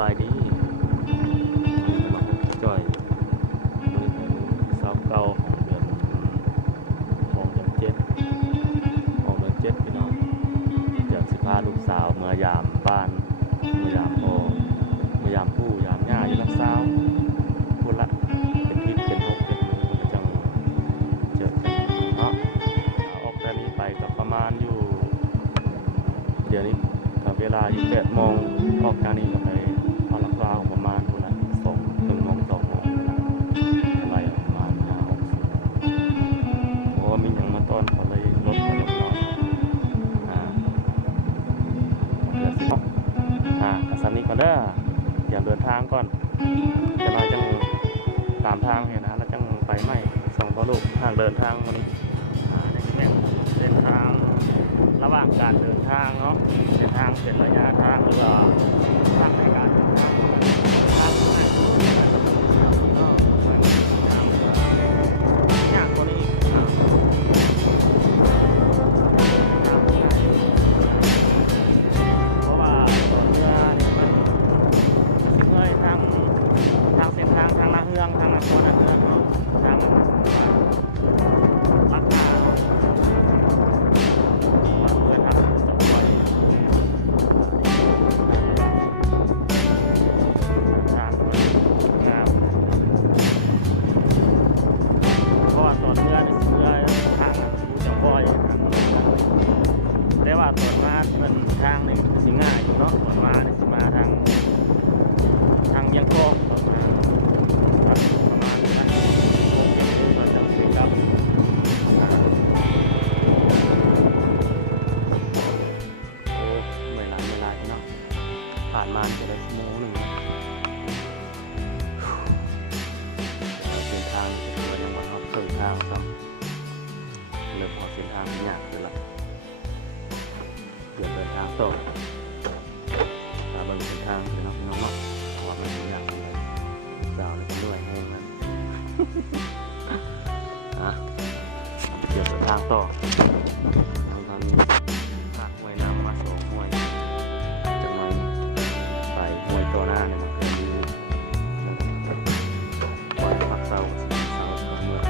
บายดีมาจ่อยมันเป็นเสาเก่าของเดือน7ของเดือน7พี่น้องเดือนสิพาลูกสาวเมื่อยามบ้านเมื่อยามพ่อเมื่อยามปู่ยามย่าอยู่รักสาวพูดละเป็นพิษเป็นหกเป็นมือจังเจอกันเนาะออกแต่นี้ไปก็ประมาณอยู่เดี๋ยวนี้เวลาอยู่8 โมงออกจากนี้ก็ไปพอลักลาวประมาณพูดละ1 โมง 2 โมงอะไรประมาณ5-6 เพราะว่ามีอย่างมาต้อนเขาเลยรถเขาลดน้อยเดือดสิสันนี้ก่อนเด้ออย่าเดินทางก่อนจะมาจังตามทางเห็นนะแล้วจังไปไม่ส่งพ่อลูกทางเดินทางวันนี้เส้นทางระหว่างการเดินทางเนาะเส้นทางเป็นระยะทางหรือว่าทางในการเดินทางทางยากกว่านี้เพราะว่าตอนเรือนี่มันเมื่อยทางเส้นทางทางละเฮืองทางละคนละเฮืองทางราคาแต่ว่าตอนมาเป็นทางนี่สิง่ายอยู่เนาะตอนมาเนี่ยสิมาทางเมียงทองตอนมาประมาณนั้นมันจะสิครับโอ้ไม่นานเนาะผ่านมาจะได้ชั่วโมงหนึ่งเส้นทางเรายังมาเส้นทางครับเริ่มพอเส้นทางยากเลยละเดี๋ยวเดินทางต่อมาเบิ่งเส้นทางเลยเนาะพี่น้องเนาะเพราะว่ามันยากเลยสาวเลยด้วยแห้งมันเดี๋ยวเดินทางต่อตอนนี้พักไว้น้ำมาโซ่ห้วยจะมาไปห้วยตัวหน้าเนี่ยมันเป็นห้วยพักเสาตัวเมือง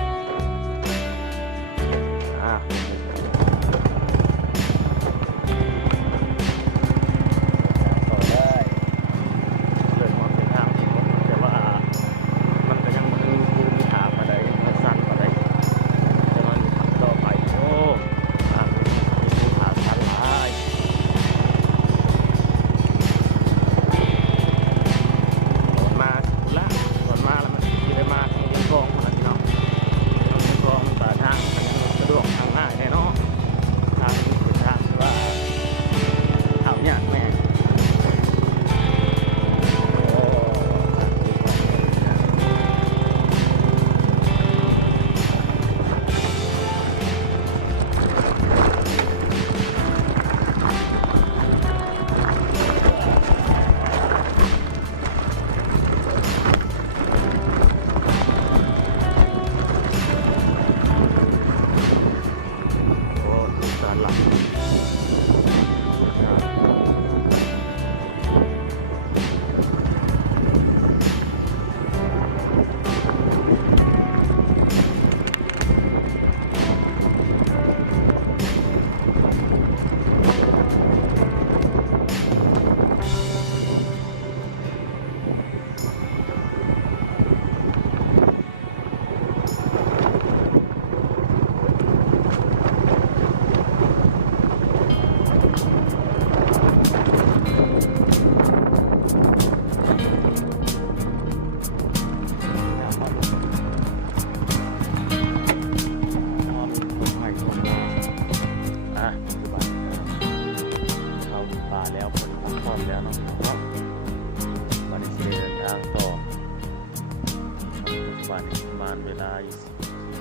ประมาณเวลา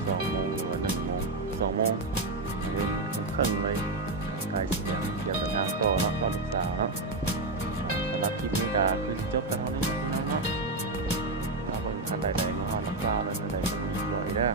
2 โมงหรือว่า1 โมง 2 โมงครึ่งเลยใครเสียงเดินทางต่อเนาะก็ลูกสาวเนาะสำหรับคลิปนี้ก็คือจบกันเท่านี้นะเนาะถ้าคนท่านใดๆมาหาน้ำปลาอะไรใดๆก็มีบ่อยได้